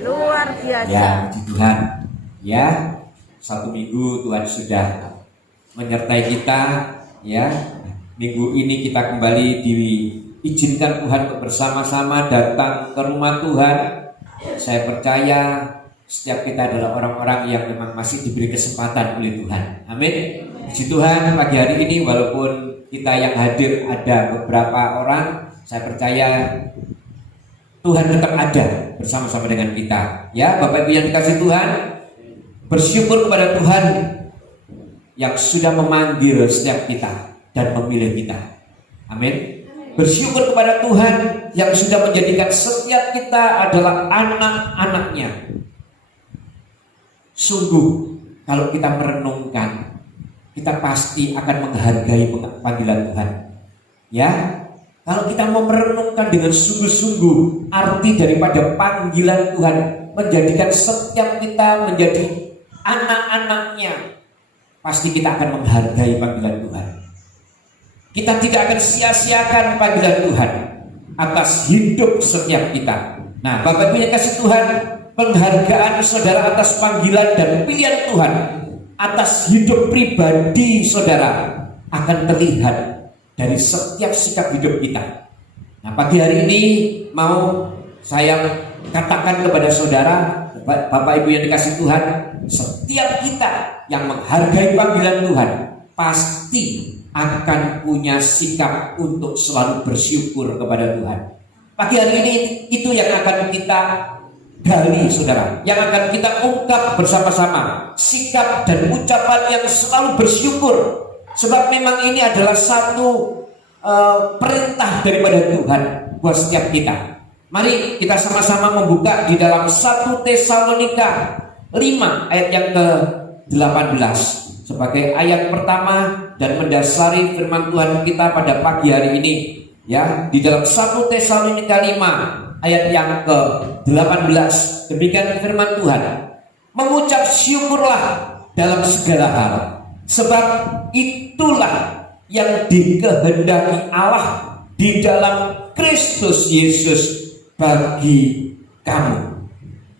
Luar biasa. Ya, puji Tuhan. Ya, satu minggu Tuhan sudah menyertai kita. Ya, minggu ini kita kembali diizinkan Tuhan untuk bersama-sama datang ke rumah Tuhan. Saya percaya setiap kita adalah orang-orang yang memang masih diberi kesempatan oleh Tuhan. Amin. Puji Tuhan, pagi hari ini walaupun kita yang hadir ada beberapa orang, saya percaya Tuhan tetap ada bersama-sama dengan kita. Ya, Bapak Ibu yang dikasihi Tuhan, bersyukur kepada Tuhan yang sudah memanggil setiap kita dan memilih kita. Amin. Bersyukur kepada Tuhan yang sudah menjadikan setiap kita adalah anak-anaknya. Sungguh, kalau kita merenungkan, kita pasti akan menghargai panggilan Tuhan. Ya, kalau kita mau merenungkan dengan sungguh-sungguh arti daripada panggilan Tuhan, menjadikan setiap kita menjadi anak-anaknya, pasti kita akan menghargai panggilan Tuhan. Kita tidak akan sia-siakan panggilan Tuhan atas hidup setiap kita. Nah, Bapak Ibu yang kasih Tuhan, penghargaan saudara atas panggilan dan pilihan Tuhan atas hidup pribadi saudara akan terlihat dari setiap sikap hidup kita. Nah, pagi hari ini mau saya katakan kepada saudara, Bapak Ibu yang dikasih Tuhan, setiap kita yang menghargai panggilan Tuhan pasti akan punya sikap untuk selalu bersyukur kepada Tuhan. Pagi hari ini itu yang akan kita gali saudara, yang akan kita ungkap bersama-sama, sikap dan ucapan yang selalu bersyukur. Sebab memang ini adalah satu perintah daripada Tuhan buat setiap kita. Mari kita sama-sama membuka di dalam 1 Tesalonika 5 ayat yang ke-18 sebagai ayat pertama dan mendasari firman Tuhan kita pada pagi hari ini. Ya, di dalam 1 Tesalonika 5 ayat yang ke-18 demikian firman Tuhan. Mengucap syukurlah dalam segala hal, sebab itulah yang dikehendaki Allah di dalam Kristus Yesus bagi kamu.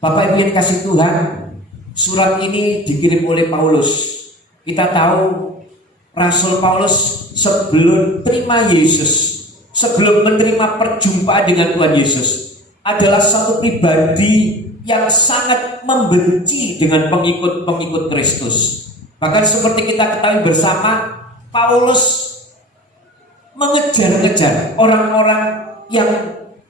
Bapak Ibu yang dikasihi Tuhan, surat ini dikirim oleh Paulus. Kita tahu Rasul Paulus sebelum terima Yesus, sebelum menerima perjumpaan dengan Tuhan Yesus, adalah satu pribadi yang sangat membenci dengan pengikut-pengikut Kristus. Bahkan seperti kita ketahui bersama, Paulus mengejar-ngejar orang-orang yang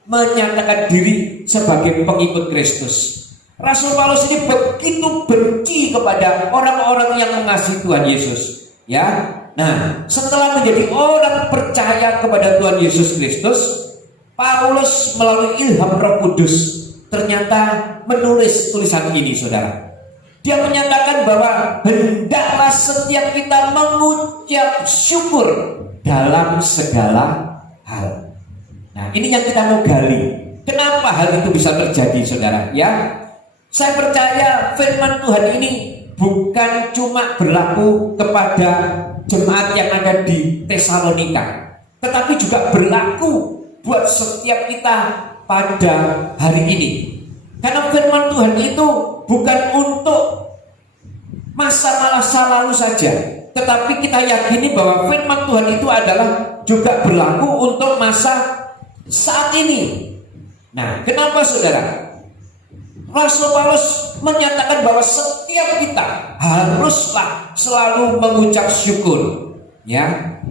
menyatakan diri sebagai pengikut Kristus. Rasul Paulus ini begitu benci kepada orang-orang yang mengasihi Tuhan Yesus. Ya, nah setelah menjadi orang percaya kepada Tuhan Yesus Kristus, Paulus melalui ilham Roh Kudus ternyata menulis tulisan ini, saudara. Dia menyatakan bahwa hendaklah setiap kita mengucap syukur dalam segala hal. Nah, ini yang kita mau gali. Kenapa hal itu bisa terjadi, saudara? Ya, saya percaya firman Tuhan ini bukan cuma berlaku kepada jemaat yang ada di Tesalonika, tetapi juga berlaku buat setiap kita pada hari ini. Karena firman Tuhan itu bukan untuk masa lalu saja, tetapi kita yakini bahwa firman Tuhan itu adalah juga berlaku untuk masa saat ini. Nah, kenapa saudara? Rasul Paulus menyatakan bahwa setiap kita haruslah selalu mengucap syukur. Ya,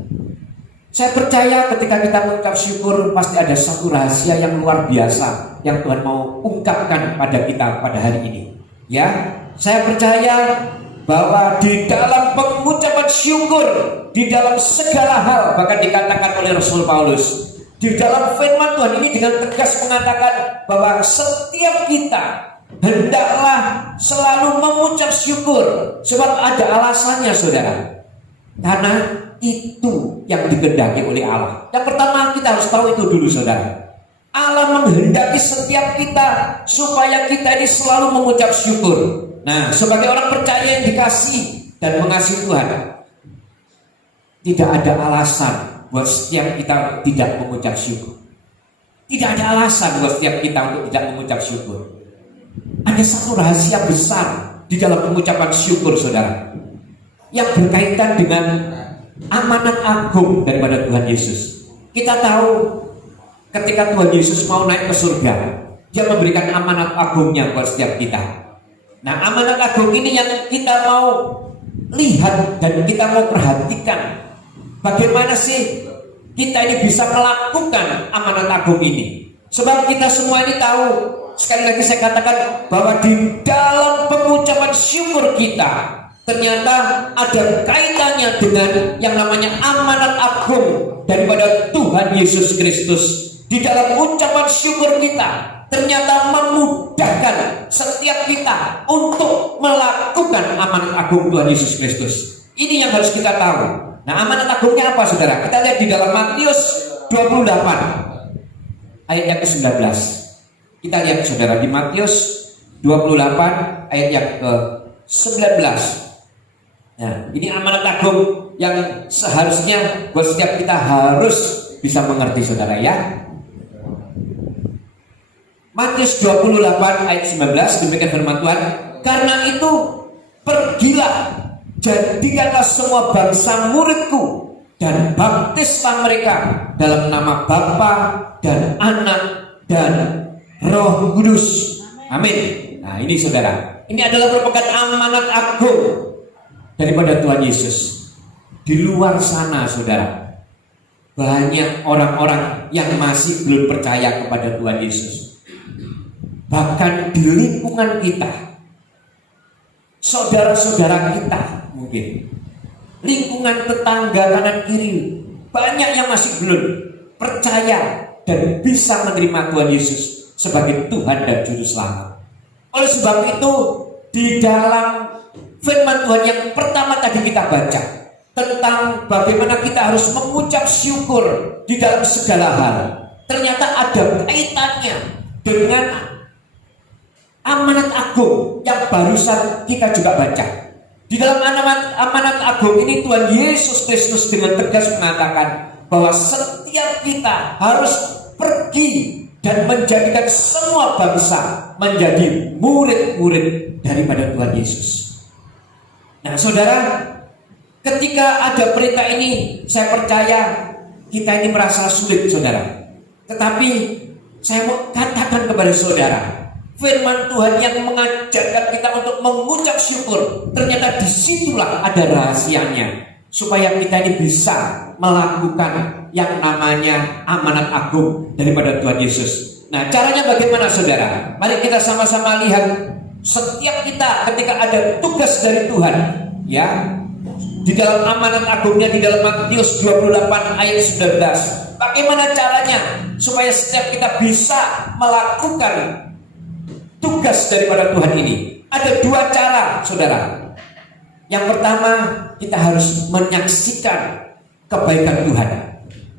saya percaya ketika kita mengucap syukur pasti ada satu rahasia yang luar biasa yang Tuhan mau ungkapkan pada kita pada hari ini. Ya, saya percaya bahwa di dalam pengucapan syukur, di dalam segala hal, bahkan dikatakan oleh Rasul Paulus, di dalam firman Tuhan ini dengan tegas mengatakan bahwa setiap kita hendaklah selalu mengucap syukur. Sebab ada alasannya, saudara. Karena itu yang dikehendaki oleh Allah. Yang pertama kita harus tahu itu dulu, saudara. Allah menghendaki setiap kita supaya kita ini selalu mengucap syukur. Nah, sebagai orang percaya yang dikasih dan mengasihi Tuhan, tidak ada alasan buat setiap kita tidak mengucap syukur. Tidak ada alasan buat setiap kita untuk tidak mengucap syukur. Ada satu rahasia besar di dalam pengucapan syukur, saudara, yang berkaitan dengan amanat agung daripada Tuhan Yesus. Kita tahu ketika Tuhan Yesus mau naik ke surga, Dia memberikan amanat agungnya buat setiap kita. Nah, amanat agung ini yang kita mau lihat dan kita mau perhatikan. Bagaimana sih kita ini bisa melakukan amanat agung ini? Sebab kita semua ini tahu, sekali lagi saya katakan, bahwa di dalam pengucapan syukur kita ternyata ada kaitannya dengan yang namanya amanat agung daripada Tuhan Yesus Kristus. Di dalam ucapan syukur kita ternyata memudahkan setiap kita untuk melakukan amanat agung Tuhan Yesus Kristus. Ini yang harus kita tahu. Nah, amanat agungnya apa, saudara? Kita lihat di dalam Matius 28 ayat yang ke-19. Kita lihat, saudara, di Matius 28 ayat yang ke-19. Nah, ini amanat agung yang seharusnya buat setiap kita harus bisa mengerti, saudara, ya. Matius 28 ayat 19, demikian firman Tuhan. Karena itu pergilah, jadikanlah semua bangsa muridku, dan baptislah mereka dalam nama Bapa dan Anak dan Roh Kudus. Amin. Nah, ini, saudara, ini adalah merupakan amanat agung daripada Tuhan Yesus. Di luar sana, saudara, banyak orang-orang yang masih belum percaya kepada Tuhan Yesus. Bahkan di lingkungan kita, saudara-saudara kita, mungkin lingkungan tetangga kanan kiri, banyak yang masih belum percaya dan bisa menerima Tuhan Yesus sebagai Tuhan dan Juru Selamat. Oleh sebab itu, di dalam firman Tuhan yang pertama tadi kita baca tentang bagaimana kita harus mengucap syukur di dalam segala hal, ternyata ada kaitannya dengan amanat agung yang barusan kita juga baca. Di dalam amanat agung ini Tuhan Yesus Kristus dengan tegas mengatakan bahwa setiap kita harus pergi dan menjadikan semua bangsa menjadi murid-murid daripada Tuhan Yesus. Nah, saudara, ketika ada perintah ini, saya percaya kita ini merasa sulit, saudara. Tetapi saya mau katakan kepada saudara, firman Tuhan yang mengajarkan kita untuk mengucap syukur, ternyata disitulah ada rahasianya, supaya kita ini bisa melakukan yang namanya amanat agung daripada Tuhan Yesus. Nah, caranya bagaimana, saudara? Mari kita sama-sama lihat. Setiap kita ketika ada tugas dari Tuhan, ya, di dalam amanat agungnya di dalam Matius 28 ayat 19, bagaimana caranya supaya setiap kita bisa melakukan tugas daripada Tuhan ini? Ada dua cara, saudara. Yang pertama, kita harus menyaksikan kebaikan Tuhan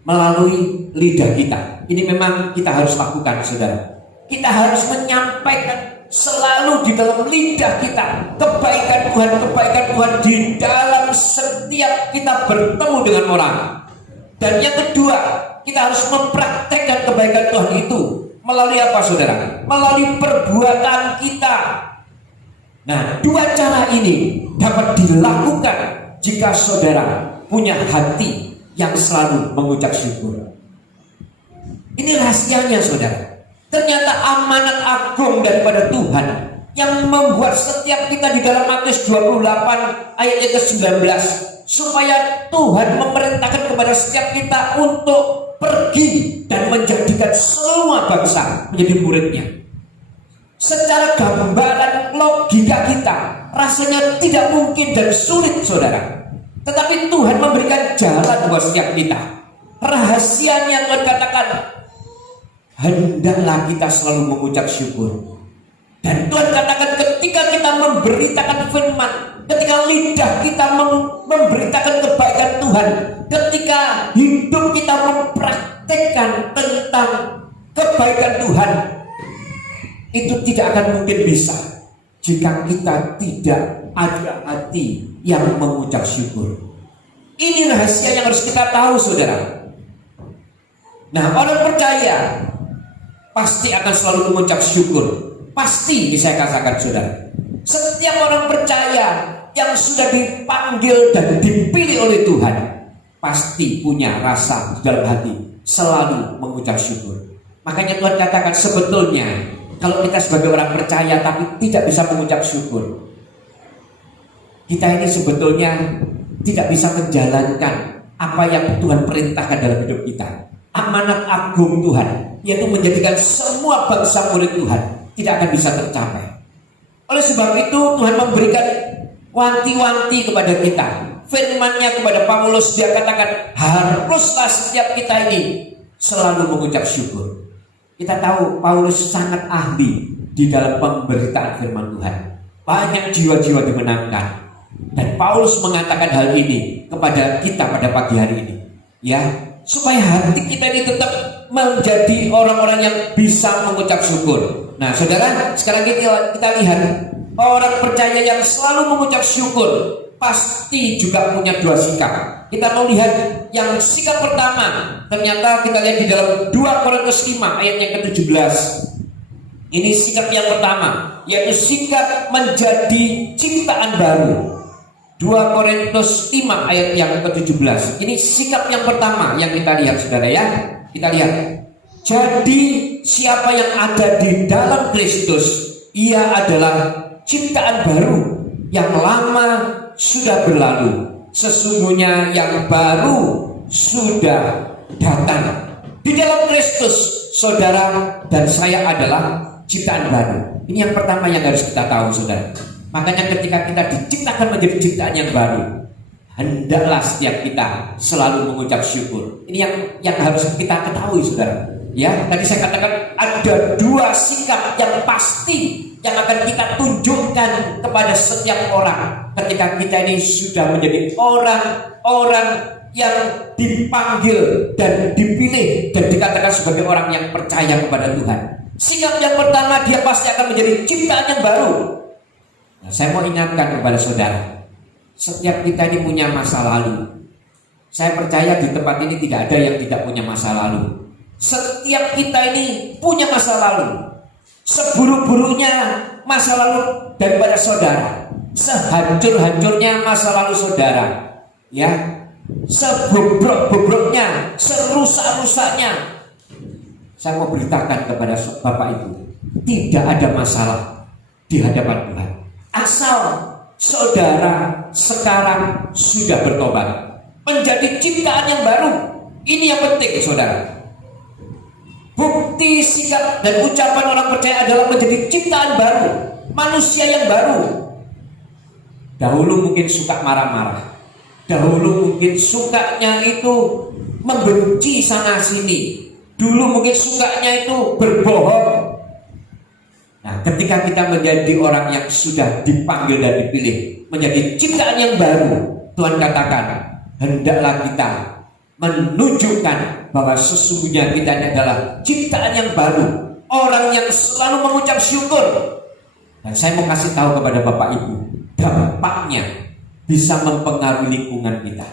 melalui lidah kita. Ini memang kita harus lakukan, saudara. Kita harus menyampaikan selalu di dalam lidah kita kebaikan Tuhan di dalam setiap kita bertemu dengan orang. Dan yang kedua, kita harus mempraktekkan kebaikan Tuhan itu melalui apa, saudara? Melalui perbuatan kita. Nah, dua cara ini dapat dilakukan jika saudara punya hati yang selalu mengucap syukur. Ini rahasianya, saudara. Ternyata amanat agung daripada Tuhan yang membuat setiap kita di dalam Matius 28 ayat ke-19, supaya Tuhan memerintahkan kepada setiap kita untuk pergi dan menjadikan semua bangsa menjadi muridnya. Secara gambaran logika kita rasanya tidak mungkin dan sulit, saudara. Tetapi Tuhan memberikan jalan buat setiap kita. Rahasianya Tuhan katakan, hendaklah kita selalu mengucap syukur. Dan Tuhan katakan ketika kita memberitakan firman, ketika lidah kita memberitakan kebaikan Tuhan, ketika hidup kita mempraktekkan tentang kebaikan Tuhan, itu tidak akan mungkin bisa jika kita tidak ada hati yang mengucap syukur. Ini rahasia yang harus kita tahu, saudara. Nah, orang percaya pasti akan selalu mengucap syukur. Pasti, ini saya katakan saudara, setiap orang percaya yang sudah dipanggil dan dipilih oleh Tuhan pasti punya rasa di dalam hati selalu mengucap syukur. Makanya Tuhan katakan sebetulnya kalau kita sebagai orang percaya tapi tidak bisa mengucap syukur, kita ini sebetulnya tidak bisa menjalankan apa yang Tuhan perintahkan dalam hidup kita. Amanat agung Tuhan, yaitu menjadikan semua bangsa murid Tuhan, tidak akan bisa tercapai. Oleh sebab itu Tuhan memberikan wanti-wanti kepada kita. Firman-Nya kepada Paulus, dia katakan haruslah setiap kita ini selalu mengucap syukur. Kita tahu Paulus sangat ahli di dalam pemberitaan firman Tuhan. Banyak jiwa-jiwa dimenangkan. Dan Paulus mengatakan hal ini kepada kita pada pagi hari ini, ya, supaya hati kita ini tetap menjadi orang-orang yang bisa mengucap syukur. Nah, saudara, sekarang kita lihat orang percaya yang selalu mengucap syukur pasti juga punya dua sikap. Kita mau lihat yang sikap pertama. Ternyata kita lihat di dalam 2 Korintus 5 ayat yang ke-17. Ini sikap yang pertama, yaitu sikap menjadi ciptaan baru. 2 Korintus 5 ayat yang ke-17. Ini sikap yang pertama yang kita lihat, saudara, ya. Kita lihat. Jadi siapa yang ada di dalam Kristus, ia adalah ciptaan baru. Yang lama sudah berlalu, sesungguhnya yang baru sudah datang. Di dalam Kristus, saudara dan saya adalah ciptaan baru. Ini yang pertama yang harus kita tahu, saudara. Makanya ketika kita diciptakan menjadi ciptaan yang baru, hendaklah setiap kita selalu mengucap syukur. Ini yang harus kita ketahui, saudara. Ya, tadi saya katakan ada 2 sikap yang pasti yang akan kita tunjukkan kepada setiap orang ketika kita ini sudah menjadi orang-orang yang dipanggil dan dipilih dan dikatakan sebagai orang yang percaya kepada Tuhan. Sikap yang pertama, dia pasti akan menjadi ciptaan yang baru. Nah, saya mau ingatkan kepada saudara, setiap kita ini punya masa lalu. Saya percaya di tempat ini tidak ada yang tidak punya masa lalu. Setiap kita ini punya masa lalu. Seburuk-buruknya masa lalu daripada saudara, sehancur-hancurnya masa lalu saudara, ya, sebobrok-bobroknya, serusak-rusaknya. Saya mau beritakan kepada Bapak Ibu, tidak ada masalah di hadapan Tuhan asal saudara sekarang sudah bertobat menjadi ciptaan yang baru. Ini yang penting, saudara. Bukti sikap dan ucapan orang percaya adalah menjadi ciptaan baru, manusia yang baru. Dahulu mungkin suka marah-marah, dahulu mungkin sukanya itu membenci sana sini, dulu mungkin sukanya itu berbohong. Nah, ketika kita menjadi orang yang sudah dipanggil dan dipilih menjadi ciptaan yang baru, Tuhan katakan hendaklah kita menunjukkan bahwa sesungguhnya kita adalah ciptaan yang baru, orang yang selalu mengucap syukur. Dan saya mau kasih tahu kepada Bapak Ibu, dampaknya bisa mempengaruhi lingkungan kita.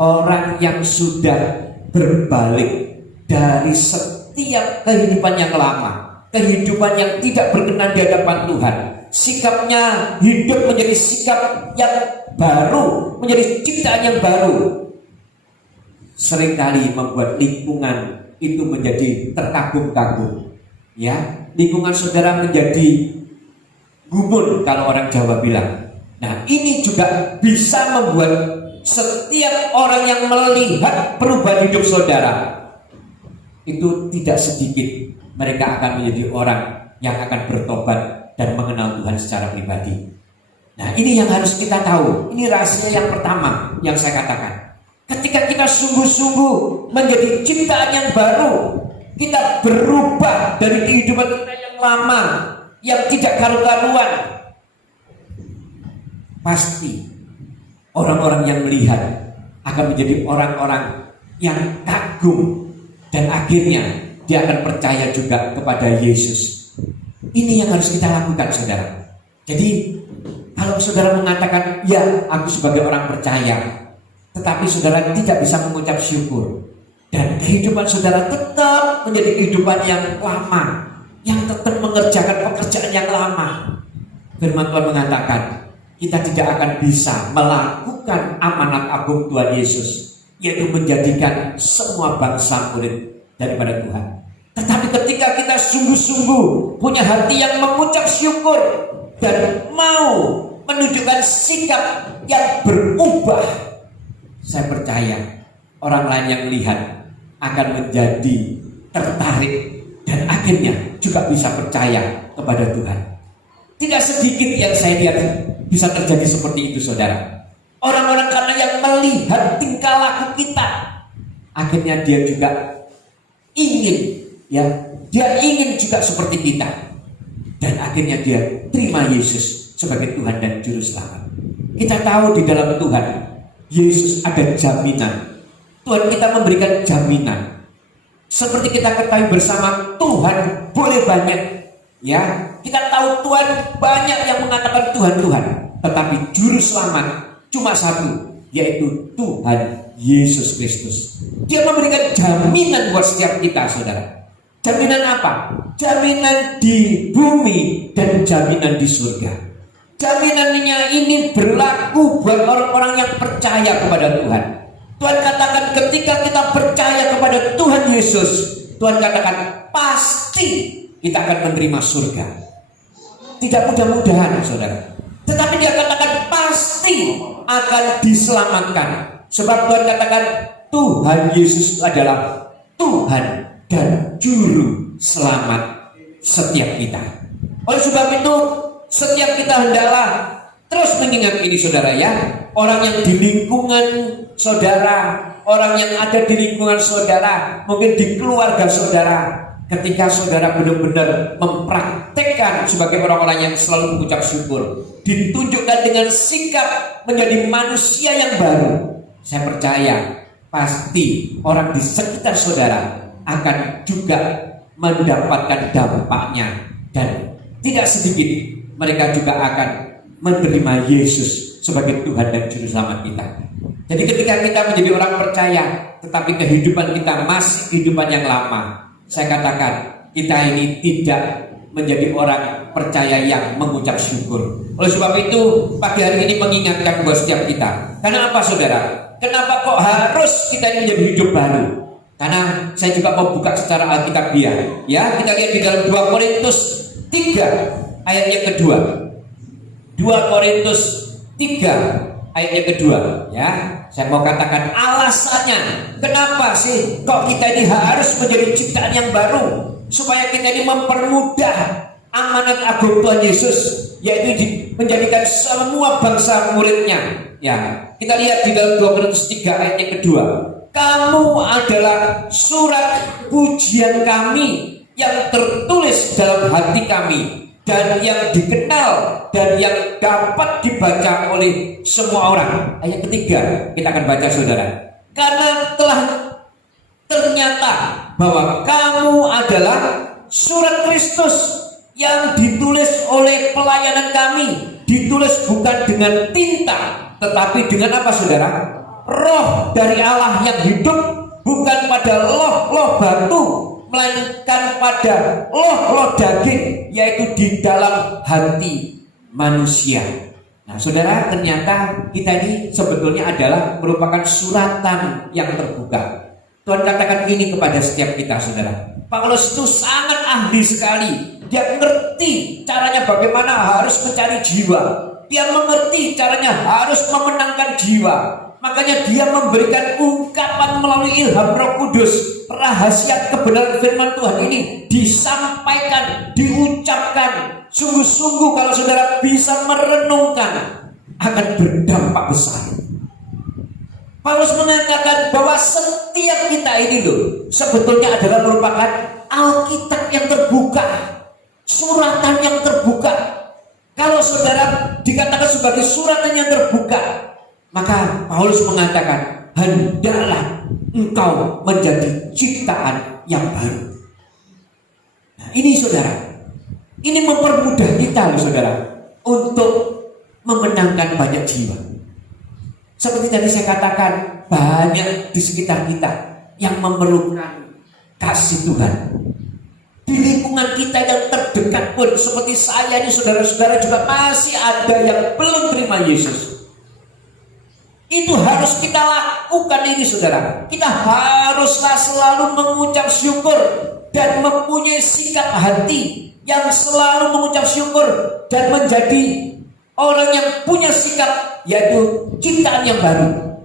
Orang yang sudah berbalik dari setiap kehidupan yang lama, kehidupan yang tidak berkenan di hadapan Tuhan, sikapnya hidup menjadi sikap yang baru, menjadi ciptaan yang baru, seringkali membuat lingkungan itu menjadi terkagum-kagum, ya. Lingkungan saudara menjadi gumun kalau orang Jawa bilang. Nah, ini juga bisa membuat setiap orang yang melihat perubahan hidup saudara itu tidak sedikit mereka akan menjadi orang yang akan bertobat dan mengenal Tuhan secara pribadi. Nah, ini yang harus kita tahu. Ini rahasia yang pertama yang saya katakan. Ketika kita sungguh-sungguh menjadi ciptaan yang baru, kita berubah dari kehidupan kita yang lama, yang tidak karu-karuan, pasti orang-orang yang melihat akan menjadi orang-orang yang kagum, dan akhirnya dia akan percaya juga kepada Yesus. Ini yang harus kita lakukan, saudara. Jadi kalau saudara mengatakan, ya aku sebagai orang percaya, tetapi saudara tidak bisa mengucap syukur, dan kehidupan saudara tetap menjadi kehidupan yang lama, yang tetap mengerjakan pekerjaan yang lama. Firman Tuhan mengatakan, kita tidak akan bisa melakukan amanat agung Tuhan Yesus, yaitu menjadikan semua bangsa murid daripada Tuhan. Tetapi ketika kita sungguh-sungguh punya hati yang mengucap syukur dan mau menunjukkan sikap yang berubah, saya percaya orang lain yang melihat akan menjadi tertarik dan akhirnya juga bisa percaya kepada Tuhan. Tidak sedikit yang saya lihat bisa terjadi seperti itu, saudara. Orang-orang karena yang melihat tingkah laku kita, akhirnya dia juga ingin, dia ingin juga seperti kita, dan akhirnya dia terima Yesus sebagai Tuhan dan Juru Selamat. Kita tahu di dalam Tuhan Yesus ada jaminan. Tuhan kita memberikan jaminan. Seperti kita ketahui bersama, Tuhan boleh banyak, kita tahu Tuhan banyak yang mengatakan Tuhan, tetapi Juru Selamat cuma satu, yaitu Tuhan Yesus Kristus. Dia memberikan jaminan buat setiap kita, saudara. Jaminan apa? Jaminan di bumi dan jaminan di surga. Jaminannya ini berlaku buat orang-orang yang percaya kepada Tuhan. Tuhan katakan ketika kita percaya kepada Tuhan Yesus, Tuhan katakan pasti kita akan menerima surga. Tidak mudah-mudahan, saudara, tetapi dia katakan pasti akan diselamatkan. Sebab Tuhan katakan Tuhan Yesus adalah Tuhan dan Juru Selamat setiap kita. Oleh sebab itu, setiap kita hendaklah terus mengingat ini, saudara, orang yang di lingkungan saudara, orang yang ada di lingkungan saudara, mungkin di keluarga saudara, ketika saudara benar-benar mempraktekkan sebagai orang-orang yang selalu mengucap syukur, ditunjukkan dengan sikap menjadi manusia yang baru, saya percaya pasti orang di sekitar saudara akan juga mendapatkan dampaknya, dan tidak sedikit mereka juga akan menerima Yesus sebagai Tuhan dan Juru Selamat kita. Jadi ketika kita menjadi orang percaya, tetapi kehidupan kita masih kehidupan yang lama, saya katakan kita ini tidak menjadi orang percaya yang mengucap syukur. Oleh sebab itu pagi hari ini mengingatkan buat setiap kita. Karena apa, saudara? Kenapa kok harus kita ini menjadi hidup baru? Karena saya juga mau buka secara alkitabiah. Kita lihat di dalam 2 Korintus 3 ayat yang kedua. 2 Korintus 3 ayat yang kedua, saya mau katakan alasannya kenapa sih kok kita ini harus menjadi ciptaan yang baru, supaya kita ini mempermudah amanat agung Tuhan Yesus, yaitu menjadikan semua bangsa muridnya. Kita lihat di dalam 2 Korintus 3 ayat yang kedua. Kamu adalah surat pujian kami yang tertulis dalam hati kami, dan yang dikenal dan yang dapat dibaca oleh semua orang. Ayat ketiga kita akan baca, saudara. Karena telah ternyata bahwa kamu adalah surat Kristus yang ditulis oleh pelayanan kami, ditulis bukan dengan tinta, tetapi dengan apa, saudara? Roh dari Allah yang hidup, bukan pada loh batu, melainkan pada loh daging, yaitu di dalam hati manusia. Nah, saudara, ternyata kita ini sebetulnya adalah merupakan suratan yang terbuka. Tuhan katakan ini kepada setiap kita, saudara. Paulus itu sangat ahli sekali. Dia mengerti caranya bagaimana harus mencari jiwa. Dia mengerti caranya harus memenangkan jiwa. Makanya dia memberikan ungkapan melalui ilham Roh Kudus. Rahasia kebenaran firman Tuhan ini disampaikan, diucapkan. Sungguh-sungguh kalau saudara bisa merenungkan, akan berdampak besar. Paulus mengatakan bahwa setiap kita ini sebetulnya adalah merupakan Alkitab yang terbuka, suratan yang terbuka. Kalau saudara dikatakan sebagai suratan yang terbuka, maka Paulus mengatakan, hendaklah engkau menjadi ciptaan yang baru. Nah, ini saudara, ini mempermudah kita, saudara, untuk memenangkan banyak jiwa. Seperti tadi saya katakan, banyak di sekitar kita yang memerlukan kasih Tuhan. Di lingkungan lingkungan kita yang terdekat pun, seperti saya ini, saudara-saudara juga masih ada yang belum terima Yesus. Itu harus kita lakukan ini, saudara. Kita haruslah selalu mengucap syukur dan mempunyai sikap hati yang selalu mengucap syukur dan menjadi orang yang punya sikap, yaitu ciptaan yang baru.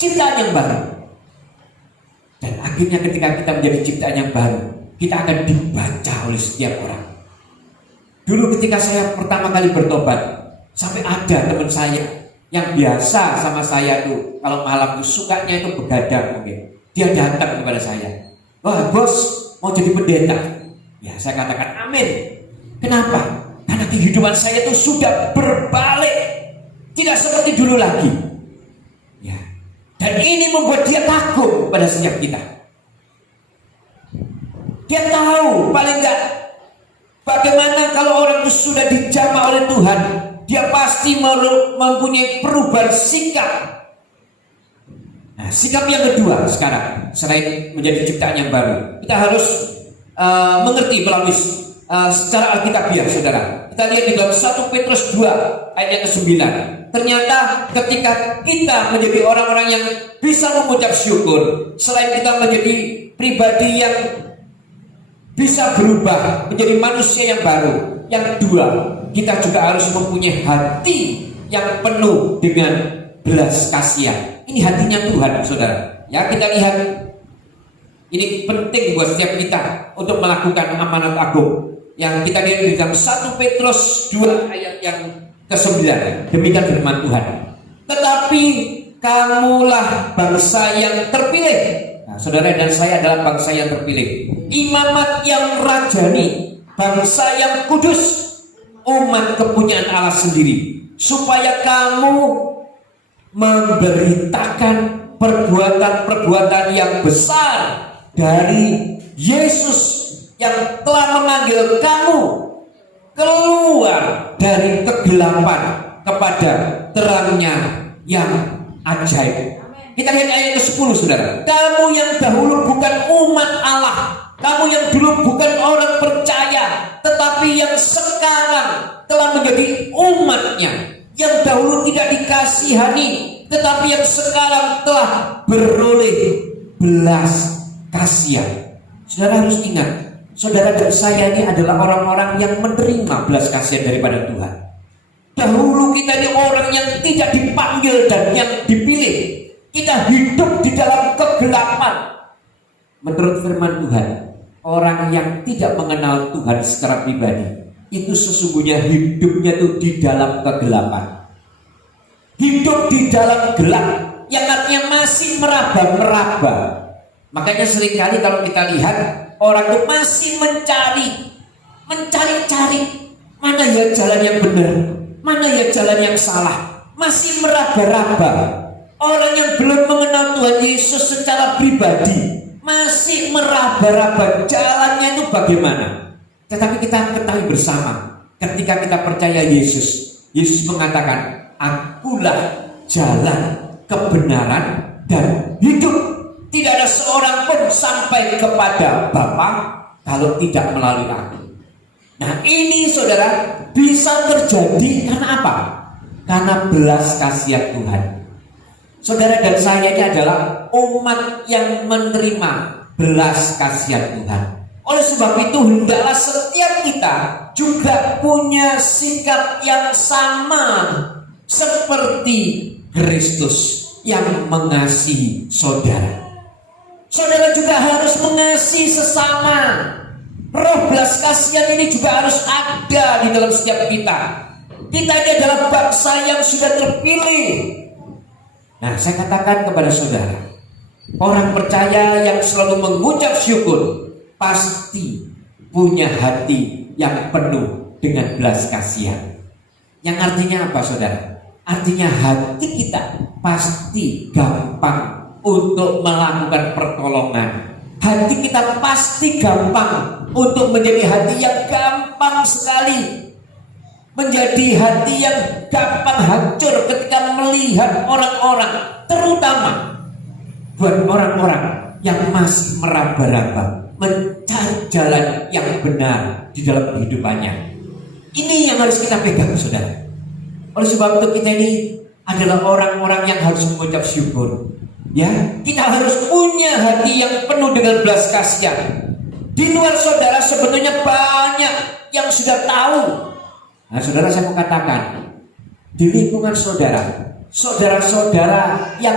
Ciptaan yang baru. Dan akhirnya ketika kita menjadi ciptaan yang baru, kita akan dibaca oleh setiap orang. Dulu ketika saya pertama kali bertobat, sampai ada teman saya yang biasa sama saya tuh, kalau malam tuh sukanya itu begadang mungkin. Dia datang kepada saya, "Wah bos, mau jadi pendeta." Ya saya katakan amin. Kenapa? Karena kehidupan saya itu sudah berbalik, tidak seperti dulu lagi. Ya. Dan ini membuat dia kagum pada setiap kita. Dia tahu paling enggak bagaimana kalau orang itu sudah dijamah oleh Tuhan, dia pasti mempunyai perubahan sikap. Nah, sikap yang kedua sekarang, selain menjadi ciptaan yang baru, kita harus mengerti melalui secara alkitabiah, saudara. Kita lihat di dalam 1 Petrus 2 ayat yang ke-9. Ternyata ketika kita menjadi orang-orang yang bisa mengucap syukur, selain kita menjadi pribadi yang bisa berubah menjadi manusia yang baru, yang kedua, kita juga harus mempunyai hati yang penuh dengan belas kasihan. Ini hatinya Tuhan, saudara. Ya, kita lihat, ini penting buat setiap kita untuk melakukan amanat agung yang kita lihat di dalam 1 Petrus 2 ayat yang ke-9. Demikian firman Tuhan. Tetapi kamulah bangsa yang terpilih. Nah, saudara dan saya adalah bangsa yang terpilih, imamat yang rajani, bangsa yang kudus, umat kepunyaan Allah sendiri, supaya kamu memberitakan perbuatan-perbuatan yang besar dari Yesus yang telah memanggil kamu keluar dari kegelapan kepada terangnya yang ajaib. Kita lihat ayat ke-10, saudara. Kamu yang dahulu bukan umat Allah, kamu yang dulu bukan orang percaya, tetapi yang sekarang telah menjadi umatnya, yang dahulu tidak dikasihani, tetapi yang sekarang telah beroleh belas kasihan. Saudara harus ingat, saudara dan saya ini adalah orang-orang yang menerima belas kasihan daripada Tuhan. Dahulu kita ini orang yang tidak dipanggil dan yang dipilih. Kita hidup di dalam kegelapan. Menurut firman Tuhan, orang yang tidak mengenal Tuhan secara pribadi, itu sesungguhnya hidupnya itu di dalam kegelapan. Hidup di dalam gelap, yang artinya masih meraba-meraba. Makanya seringkali kalau kita lihat, orang itu masih mencari-cari mana ya jalan yang benar, mana ya jalan yang salah, masih meraba-raba. Orang yang belum mengenal Tuhan Yesus secara pribadi masih meraba-raba jalannya itu bagaimana. Tetapi kita ketahui bersama, ketika kita percaya Yesus, Yesus mengatakan, "Akulah jalan, kebenaran, dan hidup. Tidak ada seorang pun sampai kepada Bapa kalau tidak melalui aku." Nah, ini saudara bisa terjadi karena apa? Karena belas kasihan Tuhan. Saudara dan saya ini adalah umat yang menerima belas kasihan Tuhan. Oleh sebab itu hendaklah setiap kita juga punya sikap yang sama seperti Kristus yang mengasihi saudara. Saudara juga harus mengasihi sesama. Roh belas kasihan ini juga harus ada di dalam setiap kita. Kita ini adalah bangsa yang sudah terpilih. Nah, saya katakan kepada saudara, orang percaya yang selalu mengucap syukur pasti punya hati yang penuh dengan belas kasihan. Yang artinya apa, saudara? Artinya hati kita pasti gampang untuk melakukan pertolongan. Hati kita pasti gampang untuk menjadi hati yang gampang sekali, menjadi hati yang gampang hancur ketika melihat orang-orang, terutama buat orang-orang yang masih meraba-raba, cari jalan yang benar di dalam kehidupannya. Ini yang harus kita pegang, saudara. Oleh sebab itu kita ini adalah orang-orang yang harus mengucap syukur. Ya, kita harus punya hati yang penuh dengan belas kasihan. Di luar saudara sebenarnya banyak yang sudah tahu. Nah, saudara, saya mau katakan, di lingkungan saudara, saudara-saudara yang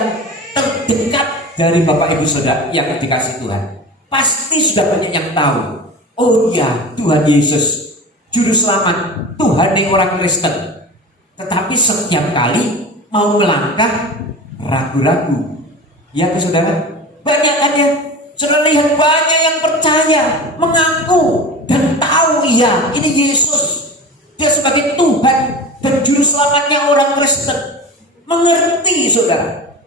terdekat dari Bapak Ibu saudara yang dikasih Tuhan, pasti sudah banyak yang tahu. Oh ya, Tuhan Yesus Juru Selamat, Tuhan yang orang Kristen. Tetapi setiap kali mau melangkah, ragu-ragu. Ya, saudara, banyak kan ya. Saudara lihat banyak yang percaya, mengaku dan tahu iya ini Yesus, dia sebagai Tuhan dan Juru Selamatnya orang Kristen. Mengerti, saudara,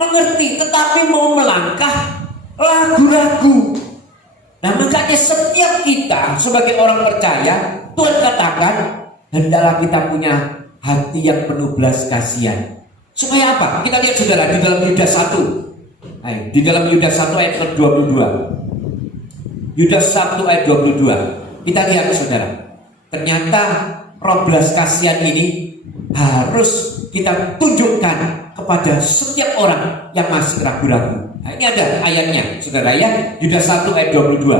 mengerti, tetapi mau melangkah, ragu-ragu. Nah, makanya setiap kita sebagai orang percaya, Tuhan katakan, hendaklah kita punya hati yang penuh belas kasihan. Supaya apa? Kita lihat, saudara, di dalam Yudas 1. Di dalam Yudas 1 ayat 22. Yudas 1 ayat 22. Kita lihat, saudara. Ternyata roh belas kasihan ini harus kita tunjukkan kepada setiap orang yang masih ragu-ragu. Nah, ini ada ayatnya, saudara, ya. Yudas 1 ayat 22.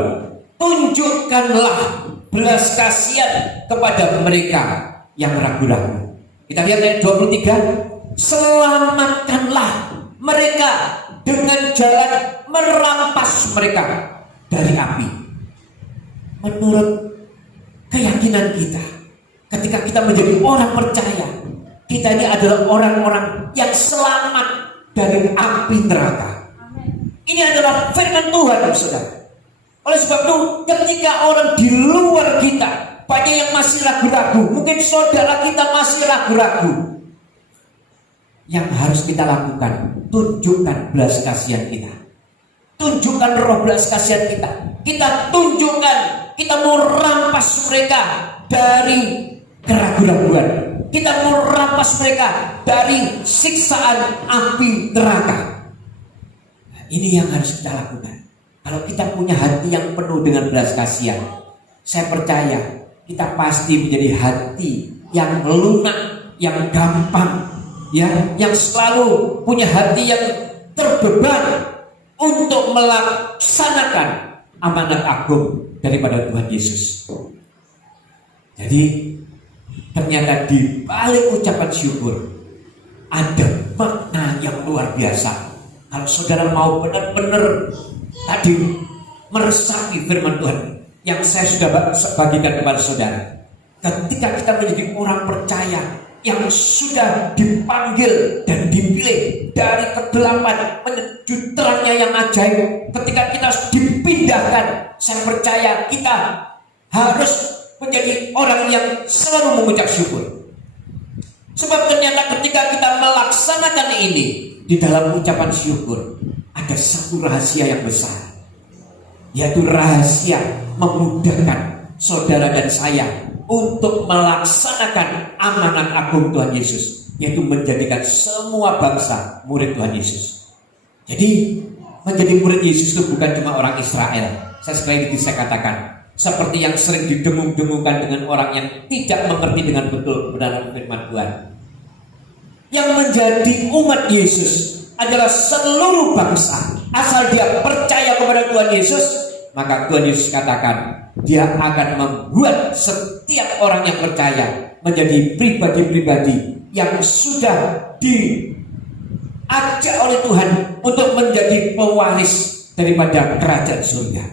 Tunjukkanlah belas kasihan kepada mereka yang ragu-ragu. Kita lihat ayat 23. Selamatkanlah mereka dengan jalan merampas mereka dari api. Menurut keyakinan kita, ketika kita menjadi orang percaya, kita ini adalah orang-orang yang selamat dari api neraka. Ini adalah firman Tuhan, saudara. Oleh sebab itu, ketika orang di luar kita banyak yang masih ragu-ragu, mungkin saudara kita masih ragu-ragu, yang harus kita lakukan, tunjukkan belas kasihan kita, tunjukkan roh belas kasihan kita. Kita tunjukkan, kita mau rampas mereka dari keraguan-raguan, kita mau rampas mereka dari siksaan api neraka. Nah, ini yang harus kita lakukan. Kalau kita punya hati yang penuh dengan belas kasihan, saya percaya kita pasti menjadi hati yang lunak, yang gampang, ya, yang selalu punya hati yang terbeban untuk melaksanakan amanat agung daripada Tuhan Yesus. Jadi ternyata di balik ucapan syukur ada makna yang luar biasa. Kalau saudara mau benar-benar tadi meresapi firman Tuhan yang saya sudah bagikan kepada saudara, ketika kita menjadi orang percaya yang sudah dipanggil dan dipilih dari kegelapan menuju terangnya yang ajaib, ketika kita dipindahkan, saya percaya kita harus menjadi orang yang selalu mengucap syukur. Sebab ternyata ketika kita melaksanakan ini, di dalam ucapan syukur ada satu rahasia yang besar, yaitu rahasia memudahkan saudara dan saya untuk melaksanakan amanat agung Tuhan Yesus, yaitu menjadikan semua bangsa murid Tuhan Yesus. Jadi menjadi murid Yesus itu bukan cuma orang Israel. Sekali lagi saya katakan, seperti yang sering didengung-dengungkan dengan orang yang tidak mengerti dengan betul kebenaran firman Tuhan. Yang menjadi umat Yesus adalah seluruh bangsa. Asal dia percaya kepada Tuhan Yesus, maka Tuhan Yesus katakan dia akan membuat setiap orang yang percaya menjadi pribadi-pribadi yang sudah diajak oleh Tuhan untuk menjadi pewaris daripada kerajaan surga.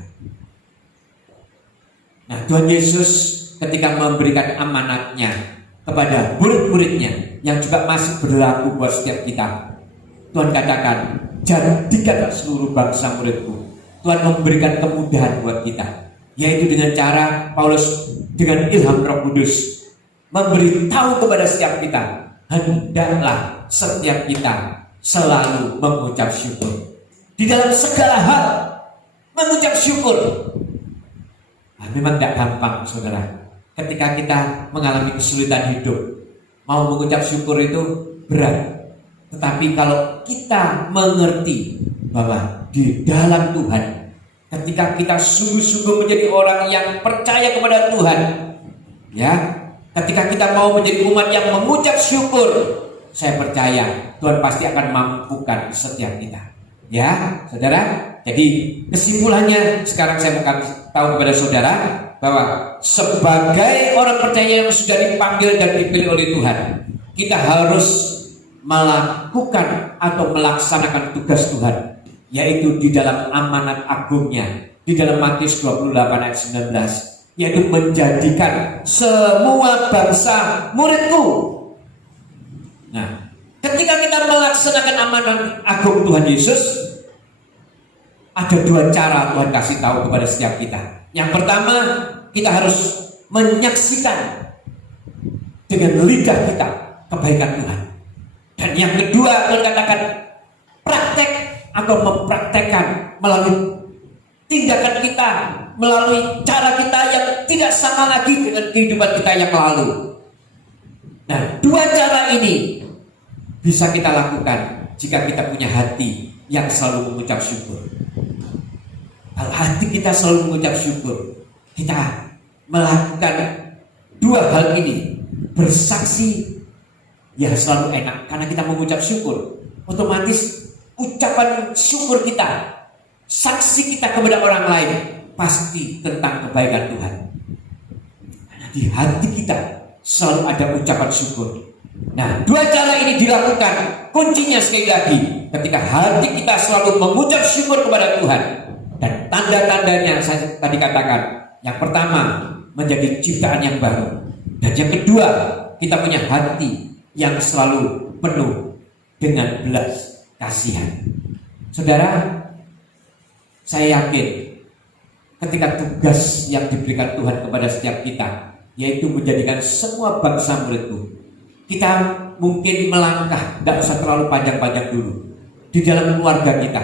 Nah, Tuhan Yesus ketika memberikan amanatnya kepada murid-muridnya yang juga masih berlaku buat setiap kita, Tuhan katakan, jadikanlah seluruh bangsa muridku. Tuhan memberikan kemudahan buat kita, yaitu dengan cara Paulus dengan ilham Roh Kudus memberitahu kepada setiap kita, hendaklah setiap kita selalu mengucap syukur. Di dalam segala hal mengucap syukur. Nah, memang tidak gampang, saudara. Ketika kita mengalami kesulitan hidup, mau mengucap syukur itu berat. Tetapi kalau kita mengerti bahwa di dalam Tuhan ketika kita sungguh-sungguh menjadi orang yang percaya kepada Tuhan, ya, ketika kita mau menjadi umat yang mengucap syukur, saya percaya Tuhan pasti akan mampukan setiap kita. Ya, saudara. Jadi kesimpulannya sekarang saya mau tahu kepada saudara bahwa sebagai orang percaya yang sudah dipanggil dan dipilih oleh Tuhan, kita harus melakukan atau melaksanakan tugas Tuhan, yaitu di dalam amanat agungnya di dalam Matius 28 ayat 19, yaitu menjadikan semua bangsa muridku. Nah, ketika kita melaksanakan amanat agung Tuhan Yesus, ada dua cara Tuhan kasih tahu kepada setiap kita. Yang pertama, kita harus menyaksikan dengan lidah kita kebaikan Tuhan. Dan yang kedua, Tuhan katakan praktek atau mempraktekkan melalui tindakan kita, melalui cara kita yang tidak sama lagi dengan kehidupan kita yang lalu. Nah, dua cara ini bisa kita lakukan jika kita punya hati yang selalu mengucap syukur. Kalau hati kita selalu mengucap syukur, kita melakukan dua hal ini, bersaksi, ya selalu enak karena kita mengucap syukur. Otomatis ucapan syukur kita, saksi kita kepada orang lain pasti tentang kebaikan Tuhan. Karena di hati kita selalu ada ucapan syukur. Nah, dua cara ini dilakukan. Kuncinya sekali lagi, ketika hati kita selalu mengucap syukur kepada Tuhan. Dan tanda-tandanya saya tadi katakan, yang pertama menjadi ciptaan yang baru, dan yang kedua kita punya hati yang selalu penuh dengan belas kasihan. Saudara, saya yakin ketika tugas yang diberikan Tuhan kepada setiap kita, yaitu menjadikan semua bangsa muridku, kita mungkin melangkah, tidak usah terlalu panjang-panjang dulu. Di dalam keluarga kita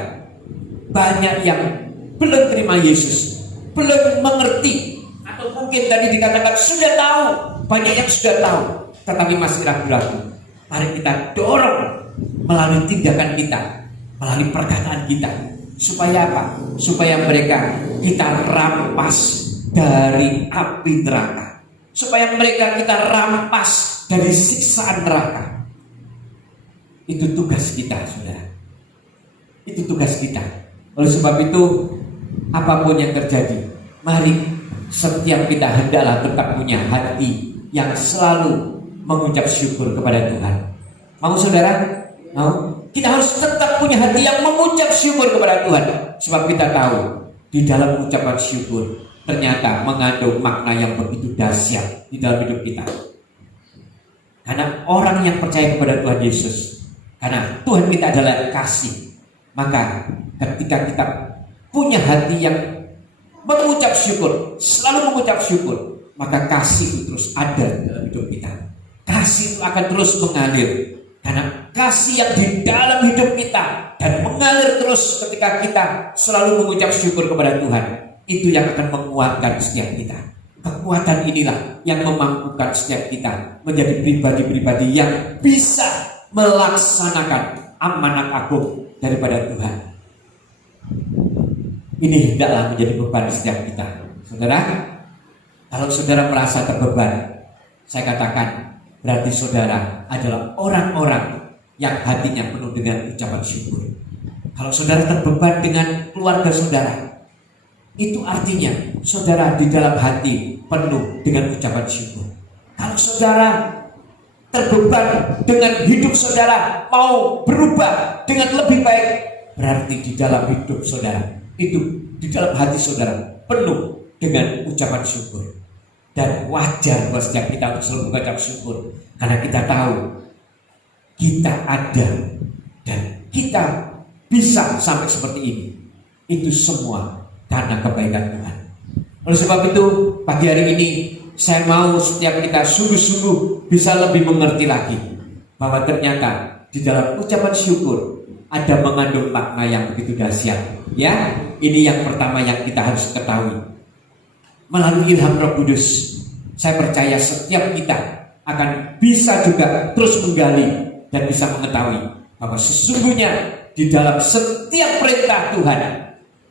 banyak yang belum terima Yesus, belum mengerti, atau mungkin tadi dikatakan sudah tahu, banyak yang sudah tahu tetapi masih ragu-ragu. Mari kita dorong melalui tindakan kita, melalui perkataan kita, supaya apa? Supaya mereka kita rampas dari api neraka, supaya mereka kita rampas dari siksaan neraka. Itu tugas kita, saudara. Itu tugas kita. Oleh sebab itu, apapun yang terjadi, mari setiap kita hendaklah tetap punya hati yang selalu mengucap syukur kepada Tuhan. Mau saudara? Mau? Kita harus tetap punya hati yang mengucap syukur kepada Tuhan. Sebab kita tahu di dalam ucapan syukur ternyata mengandung makna yang begitu dahsyat di dalam hidup kita. Karena orang yang percaya kepada Tuhan Yesus, karena Tuhan kita adalah kasih, maka ketika kita punya hati yang mengucap syukur, selalu mengucap syukur, maka kasih itu terus ada dalam hidup kita. Kasih itu akan terus mengalir, karena kasih yang di dalam hidup kita dan mengalir terus ketika kita selalu mengucap syukur kepada Tuhan, itu yang akan menguatkan setiap kita. Kekuatan inilah yang memampukan setiap kita menjadi pribadi-pribadi yang bisa melaksanakan amanat agung daripada Tuhan. Ini hendaklah menjadi beban setiap kita. Saudara, kalau saudara merasa terbeban, saya katakan berarti saudara adalah orang-orang yang hatinya penuh dengan ucapan syukur. Kalau saudara terbeban dengan keluarga saudara, itu artinya saudara di dalam hati penuh dengan ucapan syukur. Kalau saudara terbeban dengan hidup saudara, mau berubah dengan lebih baik, berarti di dalam hidup saudara, itu di dalam hati saudara penuh dengan ucapan syukur. Dan wajar buat setiap kita untuk selalu mengucap syukur, karena kita tahu kita ada dan kita bisa sampai seperti ini. Itu semua karena kebaikan Tuhan. Oleh sebab itu, pagi hari ini saya mau setiap kita sungguh-sungguh bisa lebih mengerti lagi bahwa ternyata di dalam ucapan syukur ada mengandung makna yang begitu dahsyat. Ya, ini yang pertama yang kita harus ketahui. Melalui ilham Roh Kudus, saya percaya setiap kita akan bisa juga terus menggali dan bisa mengetahui bahwa sesungguhnya di dalam setiap perintah Tuhan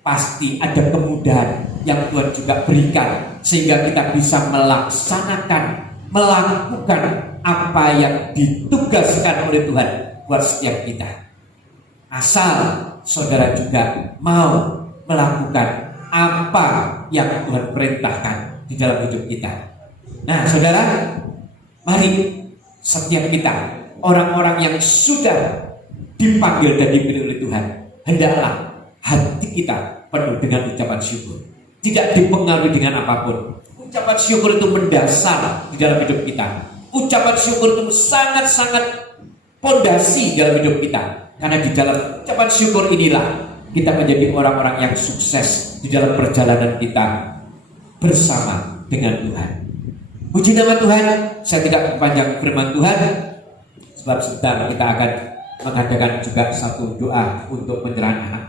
pasti ada kemudahan yang Tuhan juga berikan sehingga kita bisa melakukan apa yang ditugaskan oleh Tuhan buat setiap kita. Asal saudara juga mau melakukan apa yang Tuhan perintahkan di dalam hidup kita. Nah, saudara, mari setiap kita, orang-orang yang sudah dipanggil dan dipilih oleh Tuhan, hendaklah hati kita penuh dengan ucapan syukur, tidak dipengaruhi dengan apapun. Ucapan syukur itu mendasar di dalam hidup kita. Ucapan syukur itu sangat-sangat pondasi dalam hidup kita, karena di dalam ucapan syukur inilah kita menjadi orang-orang yang sukses di dalam perjalanan kita bersama dengan Tuhan. Puji nama Tuhan. Saya tidak panjang firman Tuhan, sebab sebentar kita akan mengadakan juga satu doa untuk penyerahan anak.